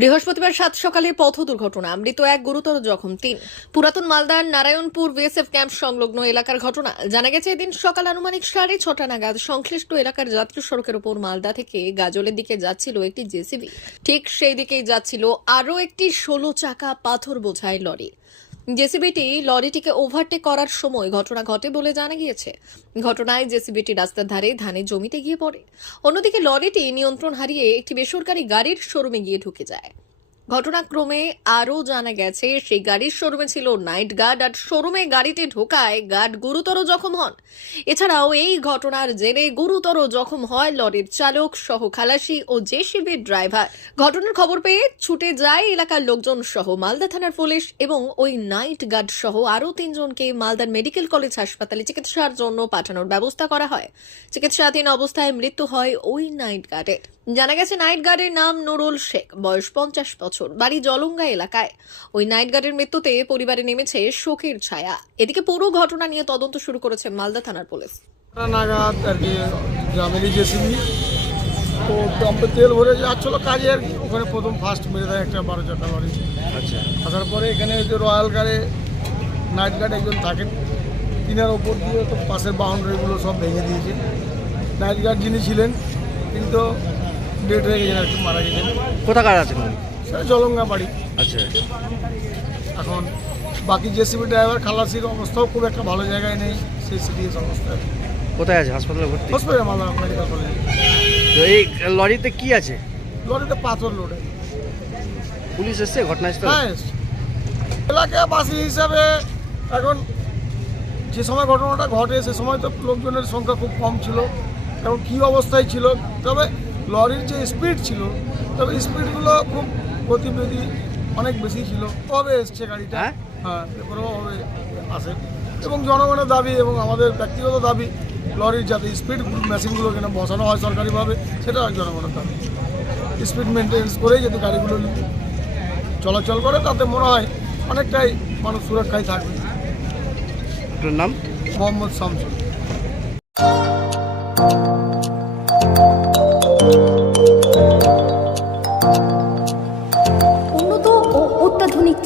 বৃহস্পতিবার সাত সকালে পথ দুর্ঘটনা, মৃত এক গুরুতর জখম তিন। পুরাতন মালদার নারায়ণপুর বিএসএফ ক্যাম্প সংলগ্ন এলাকার ঘটনা। জানা গেছে, এদিন সকাল আনুমানিক সাড়ে ছটা নাগাদ সংশ্লিষ্ট এলাকার জাতীয় সড়কের উপর মালদা থেকে গাজলের দিকে যাচ্ছিল একটি জেসিবি। ঠিক সেই দিকেই যাচ্ছিল আরও একটি ষোলো চাকা পাথর বোঝায় লরি। জেসিবিটি লরিটিকে ওভারটেক করার সময় ঘটনা ঘটে বলে জানা গিয়েছে। ঘটনায় জেসিবিটি রাস্তার ধারে ধানের জমিতে গিয়ে পড়ে। অন্যদিকে লরিটি নিয়ন্ত্রণ হারিয়ে একটি বেসরকারি গাড়ির শোরুমে গিয়ে ঢুকে যায়। ঘটনাক্রমে আরও জানা গেছে, সেই গাড়ির শোরুমে ছিল নাইট গার্ড আর শোরুমে গাড়িটি ঢোকায় গার্ড গুরুতর জখম হন। এছাড়াও এই ঘটনার জেরে গুরুতর জখম হয় লরির চালক, সহ খালাসি ও জেসিবির ড্রাইভার। ঘটনার খবর পেয়ে ছুটে যায় এলাকার লোকজন সহ মালদা থানার পুলিশ এবং ওই নাইট গার্ড সহ আরও তিনজনকে মালদার মেডিকেল কলেজ হাসপাতালে চিকিৎসার জন্য পাঠানোর ব্যবস্থা করা হয়। চিকিৎসাধীন অবস্থায় মৃত্যু হয় ওই নাইট গার্ডের। জানা গেছে, নাইট গার্ডের নাম নুরুল শেখ, বয়স পঞ্চাশ বছর। বাড়ি জলঙ্গা এলাকায়। ওই নাইট গার্ডের মৃত্যুতে পরিবারে নেমেছে শোকের ছায়া। এদিকে পুরো ঘটনা নিয়ে তদন্ত শুরু করেছে মালদা থানার পুলিশ। নাগাদ আর কি গ্রামেরই জেসিবি। তো পাম্পে তেল ভরে যাচ্ছিল কাজে আর কি। ওখানে প্রথম ফার্স্ট মেরে দেয় একটা বারো চাকা লরি আচ্ছা। আসার পরে এখানে ওই যে রয়্যাল গার্ডে নাইট গার্ড একজন থাকেন তিনার ওপর দিয়ে তো পাশের বাউন্ডারিগুলো সব ভেঙে দিয়েছে। নাইট গার্ড যিনি ছিলেন তিনি তো ডেট হয়ে গেছেন আর কি মারা গেছেন। কোথাকার আছেন জলঙ্গা বাড়ি আচ্ছা। এখন বাকি জেসিবি ড্রাইভার খালাসির অবস্থাও খুব একটা ভালো জায়গায় নেই সেই সিরিয়াস অবস্থায় কোথায় আছে? হাসপাতালে ভর্তি? হসপিটাল মালদা মেডিকেল কলেজে তো এই লরিতে কি আছে? লরিতে পাথর লোডে পুলিশ এসছে? ঘটনাস্থলে? হ্যাঁ এলাকাবাসী হিসাবে এখন যে সময় ঘটনাটা ঘটে সে সময় তো লোকজনের সংখ্যা খুব কম ছিল এবং কী অবস্থায় ছিল। তবে লরির যে স্পিড ছিল তবে স্পিডগুলো খুব গতিবিধি অনেক বেশি ছিল। কবে এসছে গাড়িটা? হ্যাঁ? হ্যাঁ হবে আসে এবং জনগণের দাবি এবং আমাদের ব্যক্তিগত দাবি লরির যাতে স্পিড মেশিনগুলো কেন বসানো হয় সরকারিভাবে সেটা জনগণের দাবি। স্পিড মেনটেন্স করেই যদি গাড়িগুলো চলাচল করে তাতে মনে হয় অনেকটাই মানুষ সুরক্ষায় থাকবে। আপনার নাম? Mohammad Shamsul.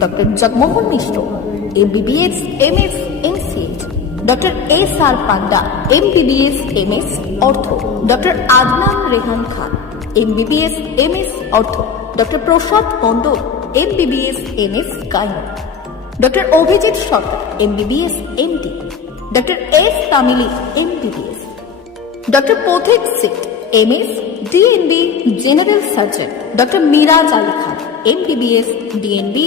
Doctor Jagmohan Mishra MBBS MS MCh doctor S R Panda MBBS MS ortho doctor Adnan Rehan Khan MBBS MS ortho doctor Prasad Mondal MBBS MS gynae doctor Abhijit Sarkar MBBS MD doctor S Tamili MBBS doctor Pathik Sit MS DNB general surgeon doctor Miraj Ali Khan MBBS DNB